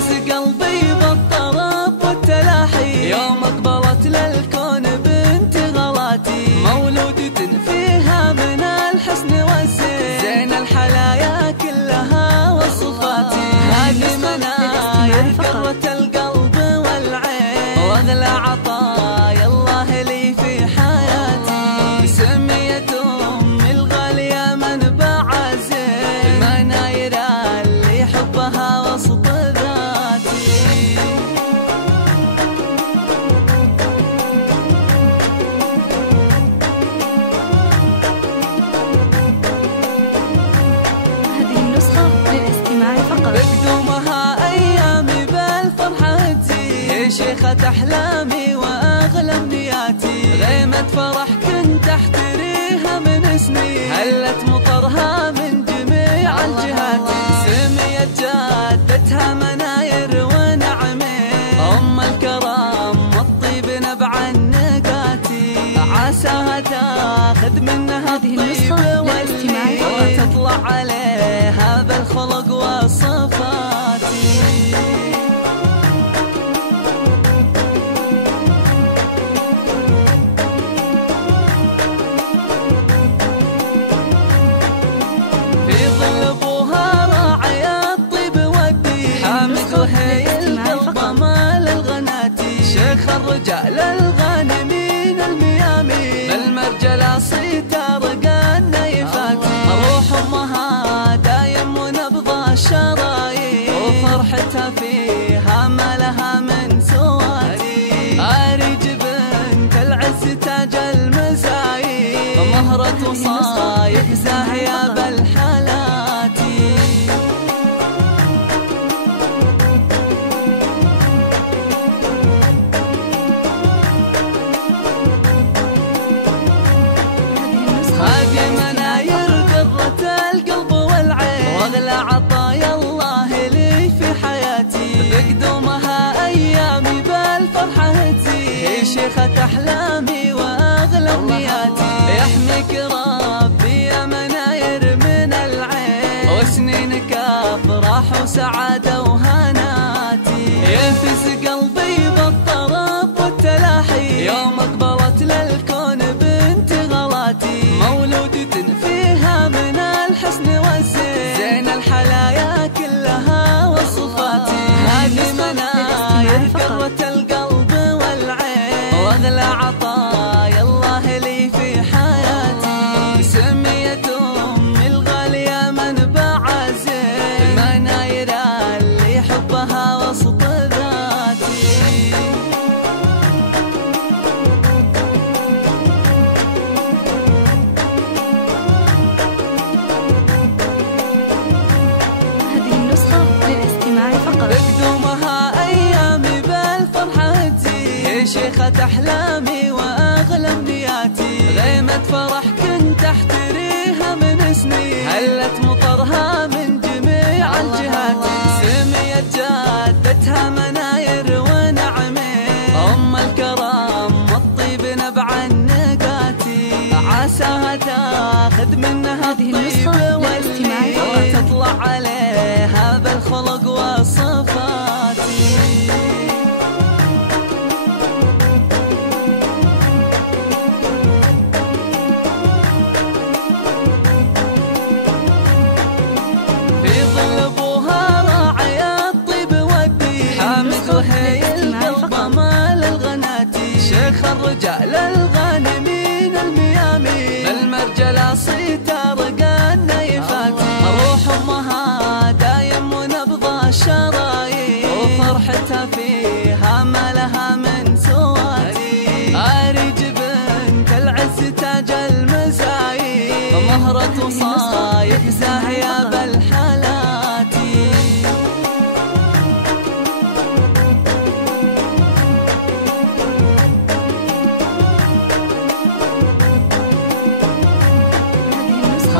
يهفز قلبي بالطرب والتلاحي يوم أقبلت للكون بنت غلاتي، مولودة فيها من الحسن والزين، زين الحلايا كلها وصفاتي. هذه مناير قرة القلب والعين، واغلى عطايا الله لي في حياتي. سميت أمي الغالية منبع زين، المناير اللي حبها وسط ذاتي. هذه النسخة للاستماع فقط. بقدومها أيامي بالفرحة تزيد، هي شيخة أحلامي وأغلى أمنياتي. غيمة فرح كنت أحتريها من سنين، هلت مطرها من جميع الجهات. سميت جادتها مناير ونعمين، أم الكرم والطيب نبع النقاتي. عساها تاخذ منها الطيب واللي تطلع عليها بالخلق وصفاتي. في ظل ابوها راعي الطيب والدين، حامد وهي القلب مال الغناتي. شيخ الرجال الغانمين الميامين، بالمرجلة صيتار النيفاتي. روح امها دايم ونبض الشرايين، وفرحتها فيها ما لها من سواتي. اريج بنت العز تاج المزايد، مهرة وصايح زاهية بالحالاتي. هذه مناير قرة القلب والعين، واغلى عطايا الله لي في حياتي. بقدومها ايامي بالفرحة تزيد، هي شيخة احلامي واغلى امنياتي. يحميك ربي يا مناير من العين، وسنينك افراح وسعادة وهناتي. يهفز قلبي بالطرب والتلاحي يوم اقبلت للكون بنت غلاتي، مولودة فيها من الحسن والزين، زين الحلايا كلها وصفاتي. هذه مناير قرة القلب والعين، واغلى عطايا الله لي في حياتي. سميت أمي الغالية منبع زين، المناير اللي حبها وسط ذاتي. هذه النسخة للاستماع فقط. بقدومها أيامي بالفرحة تزيد، هي شيخة أحلامي وأغلى أمنياتي. غيمة فرح كنت أحتريها من سنين، هلت مطرها من جميع الجهات. سميت جادتها مناير ونعمين، أم الكرم والطيب نبع النقاتي. عساها تاخذ منها الطيب واللي تطلع عليها بالخلق وصفاتي. في ظل ابوها راعي الطيب والدين، حامد وهي القلب مال الغناتي. شيخ الرجال الغانمين الميامين، بالمرجلة صيتار النيفاتي. روح امها دايم ونبض الشرايين، وفرحتها فيها ما لها من سواتي. اريج بنت العز تاج المزايد، مهرة وصايح زاهية بالحالاتي.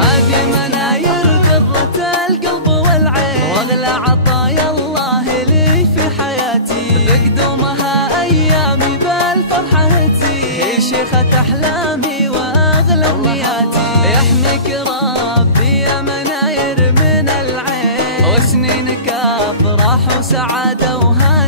هذه مناير قرة القلب والعين، واغلى عطايا الله لي في حياتي. بقدومها ايامي بالفرحة تزيد، هي شيخة احلامي واغلى امنياتي. يحميك ربي يا مناير من العين، وسنينك افراح سعادة وهنا